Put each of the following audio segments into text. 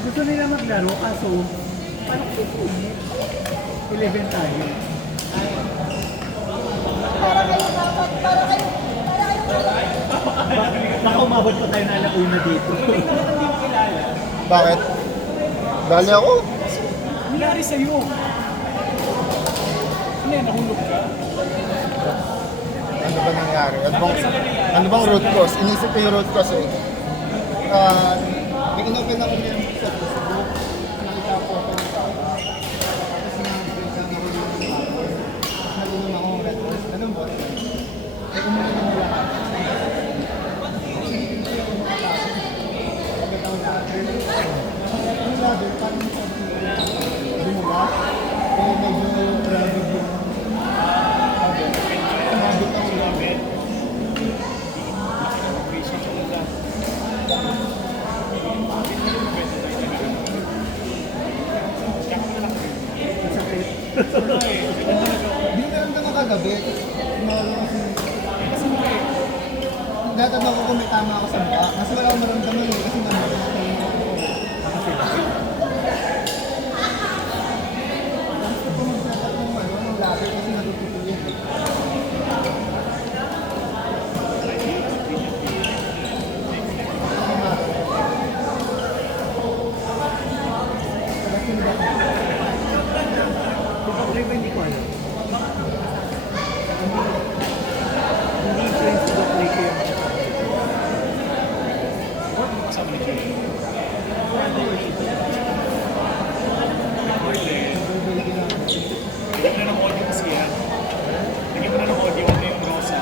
Gusto nila maglaro, kaso parang kukunin. 11 tayo. Baka umabot pa tayo na alauna dito. Bakit? Dali ako. Nangyari sa'yo. Ano yan, nahulog ka? Ano ba nangyari? Ano bang root cause? Inisip ko yung root cause eh. May inopen ako niya sa Facebook. Nakita ko ako ng tao. Tapos sinabi ko isang nahulog ng tao. Nalulong ako ng red horse. Ganun ba? May umulit ng lahat. Pagkataon na. Ang ladder, parang bumula. Kaya medyo grabe yung umabot ako ladder. Masakit. Hindi na lang ako kagabi. Kasi natanong ko kung may tama ako sa mukha. Kasi wala akong maramdaman eh. Kasi naman kasi natutuloy yun. Pagkakulay ba hindi ko alam? Hindi friends ko play ko yung kasama ni Jay. Lagyan mo na ng audio kasi yan. Lagyan mo na ng audio ano yung rosa.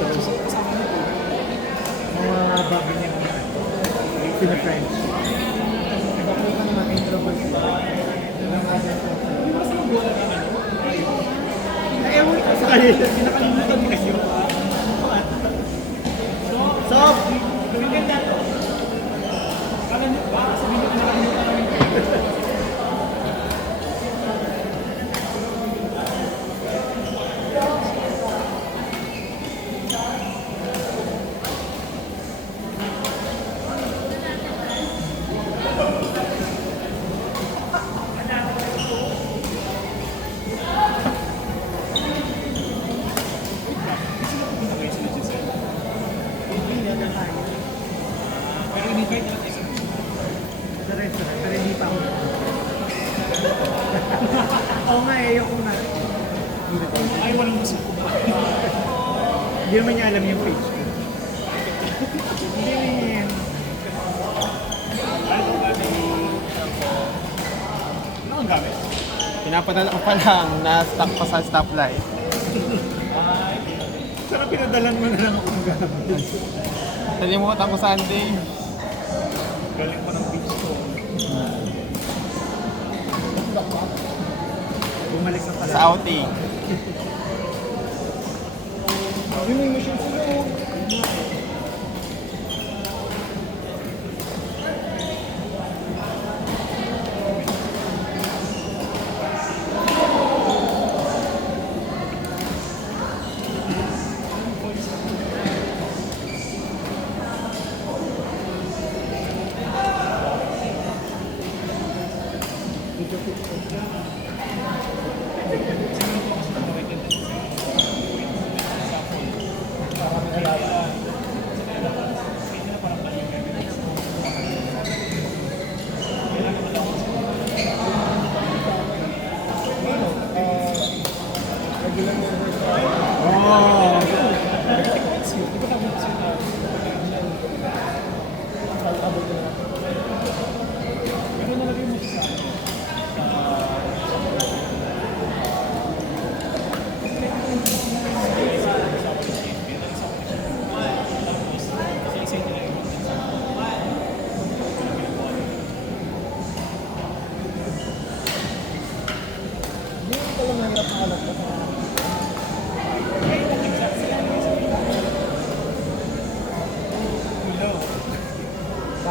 So, kasama mo po. Mga bago niya yung pina-French. Bakit ka naman introvert sila? Ewan ko sa kanila. Pinakalimutan mo kasi yung Sob! Gawin ganda to. Kala nyo ba? Sabihin nyo ka nakalimutan namin. Pero in-invite na natin sa restaurant, pero hindi pa ako. Oo nga eh, ayoko na. Ay, walang gusto ko ba? Hindi naman niya alam yung page ko. Hindi naman niya yan. Ano ang gamit? Pinapadala ko pa lang na stuck pa sa stoplight. Sana pinadalan mo na lang akong gamit. Nalimutan ko Sunday. Galing pa ng beach ko. Bumalik sa pala. Sa outing. Yun yung mission sila.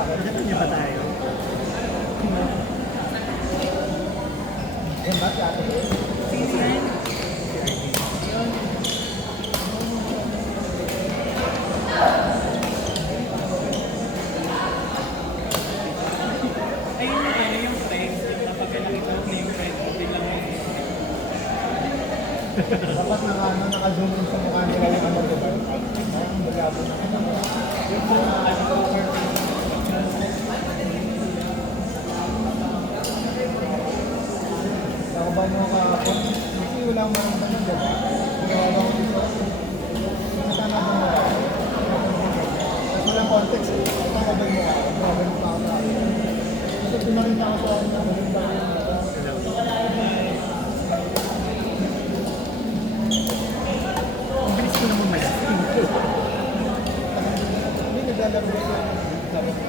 Nakita niyo ba tayo? Sino yan? Dapat naka-zoom in sa mukha nila yung ano, diba? Ang bagabo na kita mo. Nakabay mo kahapon. Kasi wala mo naman naman, diba? Ginawa ko dito. Kasi tama ba mo? Kasi walang context eh. Nakabay mo kahapon. Nakabay mo kahapon. Kasi tumarin na ako sa akin na maganda ko yung mata. Ang bilis ko naman mag-skin ko. Hindi, naglalabay ko yung dapat mo.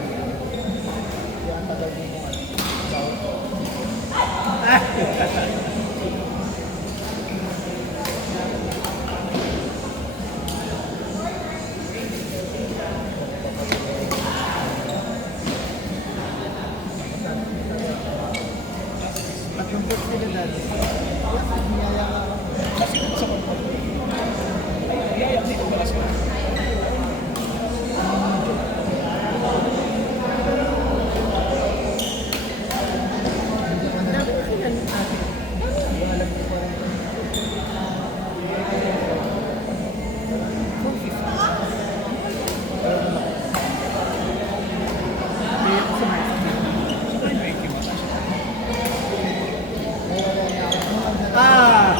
Kaya ang tagal mo mo. Tatlong course nila dati. Niyaya ka. Kasi kung sa pagpapalala. Iyayak dito pala sila. Ah!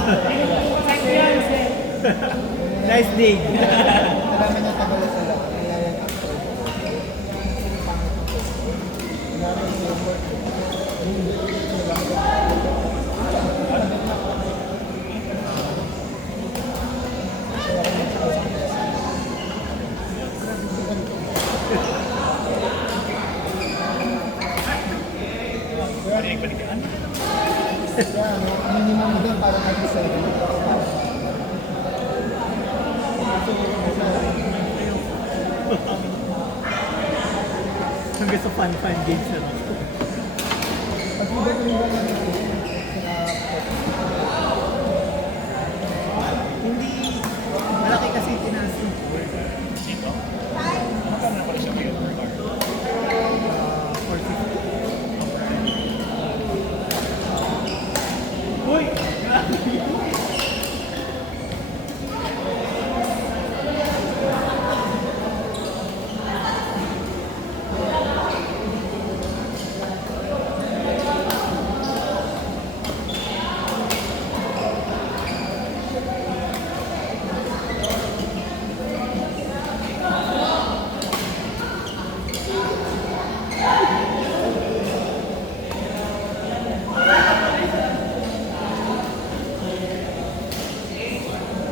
Nice dig. Marami na tagal sila. Niyaya ka. Marami na work. Balik-balikan. Kaya minimum din para mag-design. Hanggang sa fun games na. Pag iba ko yung gano'n Hindi, malaki kasi tinaas yung board. Dito. Magkano na pala siya ngayon? 450. Uy!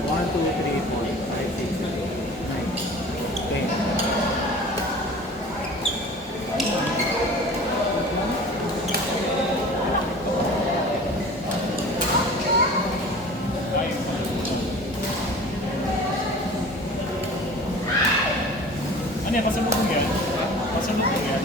One, two, three, four, five, six, nine, 10. Ano yan? Pasalubong yan? Pasalubong yan?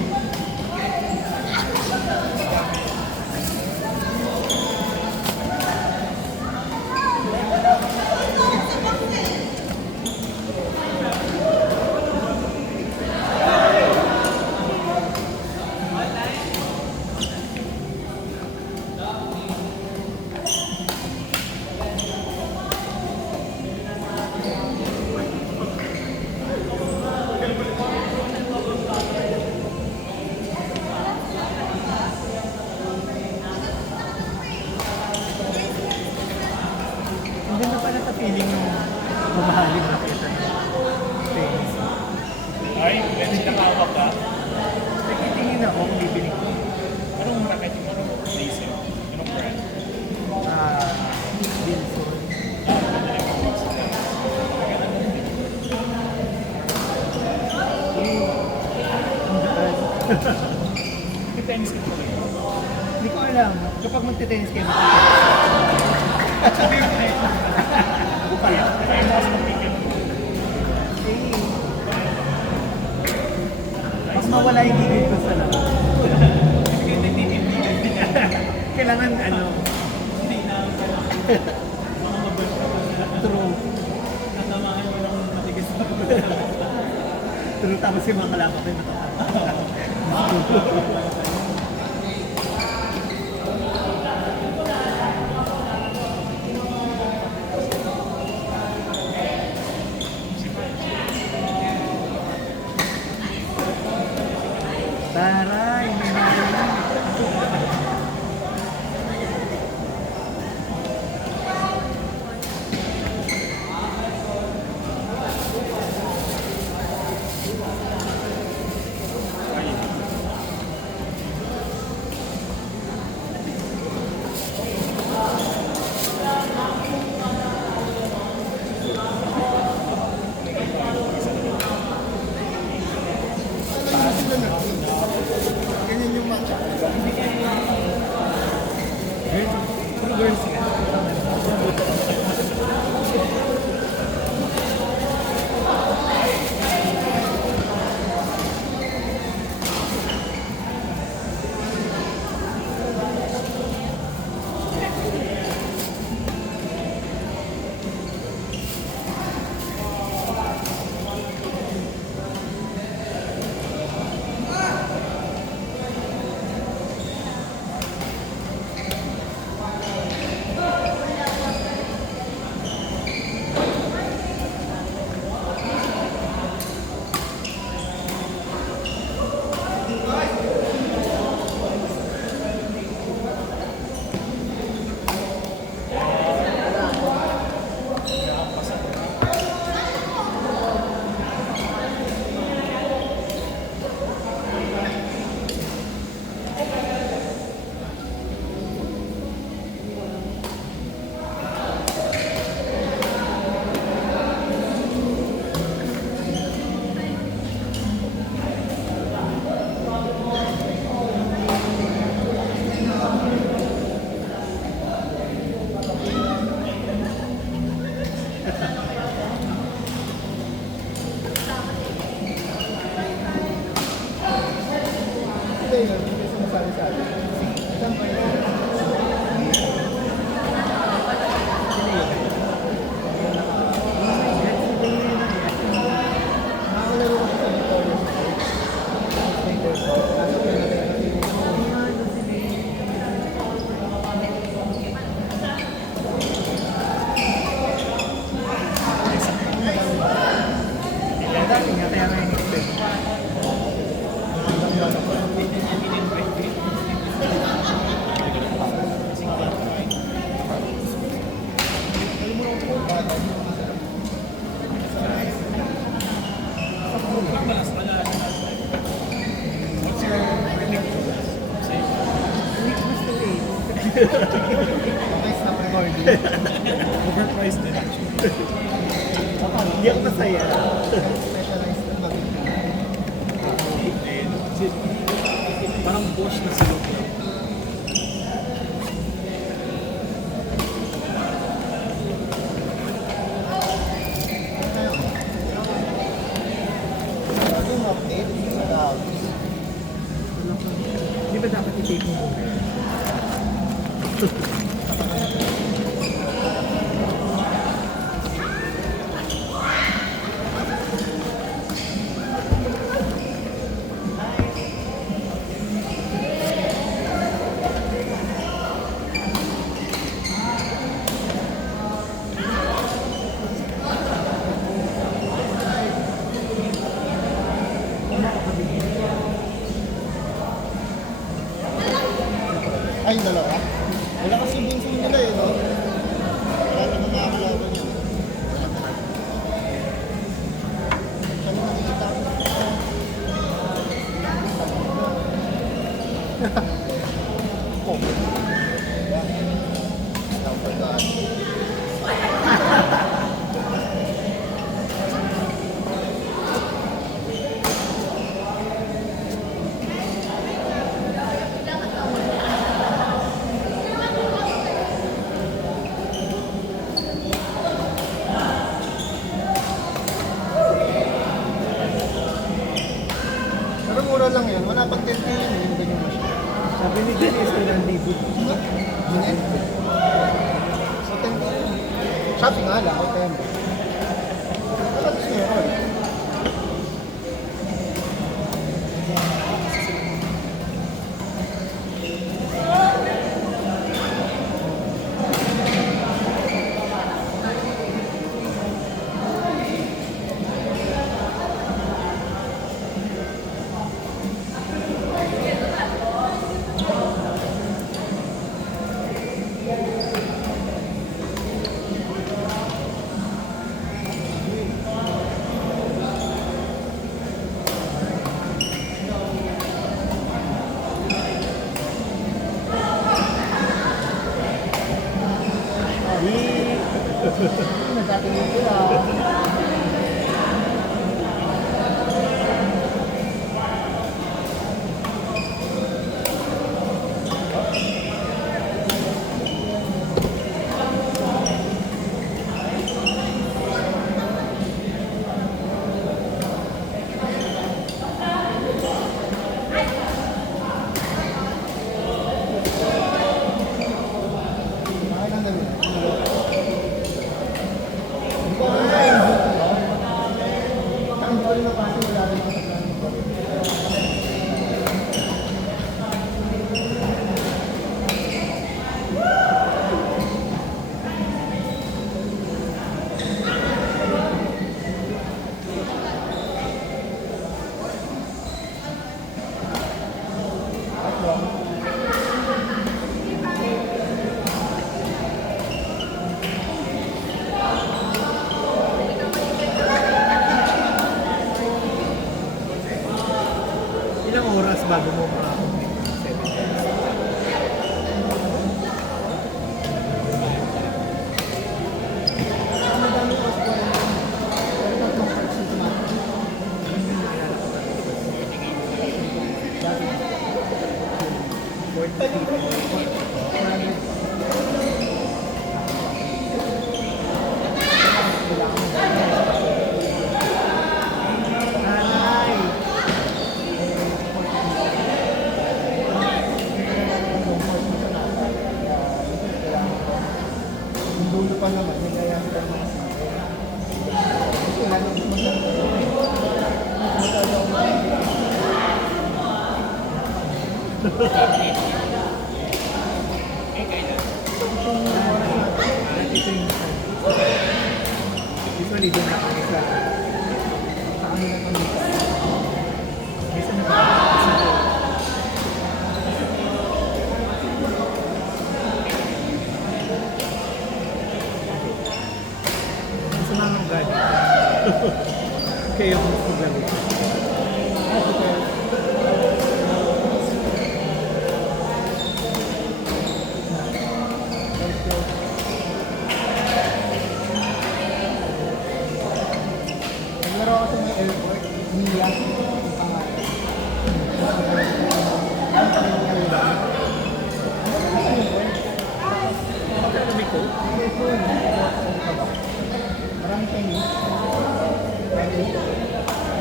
Ang ganda pala sa feeling ng mamahaling nakita ng things. Ay, pwede silang hawak ka. Nagtitingin ako kung bibili ko. Anong racket yung ano? Laser? Anong brand? Wilson. Pwede rin yung box. Ang daan. May tennis ka pala yun. Hindi ko alam. Kapag magtitennis kayo, Sabi ko na yun. pala. Kaya mo kasi mag-pick Eh, mas mawala yung gigil ko sa laro. Kailangan ano, true. True, tapos yung mga kalaban ko yung matatakot. Isang pa yun. Nakakalaro ko siya sa Victoria's Secret. Kaso pinatay kasi yung Dati nga, kaya nga in-expect. okay, stop recording. Overpriced din. Hindi ako masaya. Specialized na bagay. Parang Bosch na silog. Bagong update sa house. Di ba dapat i-take mo muna? Ay, dalawa. Wala kasi binsing nila eh, no? Wala naman nakakalaban yun. Siya naman nakikita ko. Oh. Stop for God. Pero mura lang yun. Wala pang 10 million eh, yung ganyan mo siya. Sabi ni Dennis, kailangan libo. Minute? So 10 million. Shopping nga lang, o 10. Wala gusto nyo ko eh. Nagtatingin sila. Ay, nandun yun. Hindi ko alam na yung book, no? Saka hindi ko rin napasa, wala rin ako sa planning ko. Ilang oras bago mo makakomplete? Madami ko sa pero tatlong parts yung tumatakbo. Dati. 400. Ay! Ito yung usually doon na kami sa Kanina kami dito. minsan nakakasa sa mga ugali. Kaya yung mas ugali. Naglaro ako sa may airport. Mila. Ang pangalan. Magkano may coat? Maraming tennis.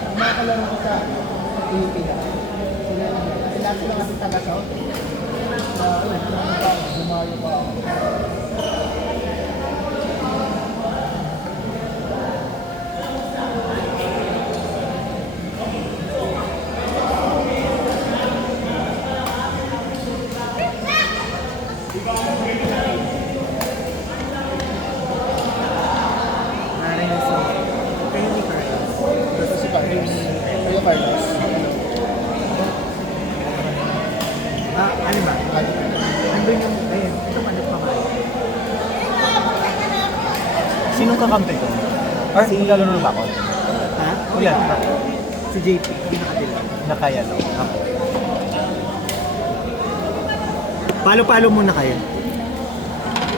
Ang mga kalaro ko sa Pilipinas. Sila sila kasi taga-South. Dumayo pa ako. Maraming sa kayo ni Carlos. Ito si Carlos. Kayo Carlos. Ano ba? Nandun yung, ayun, ito pa nagpamahal. Sinong kakampi ko? Or Si- naglalaro ba ako? Ha? Ulan. Si JP, pinakadilaw. Nakaya no. Ako. Palo-palo muna kayo.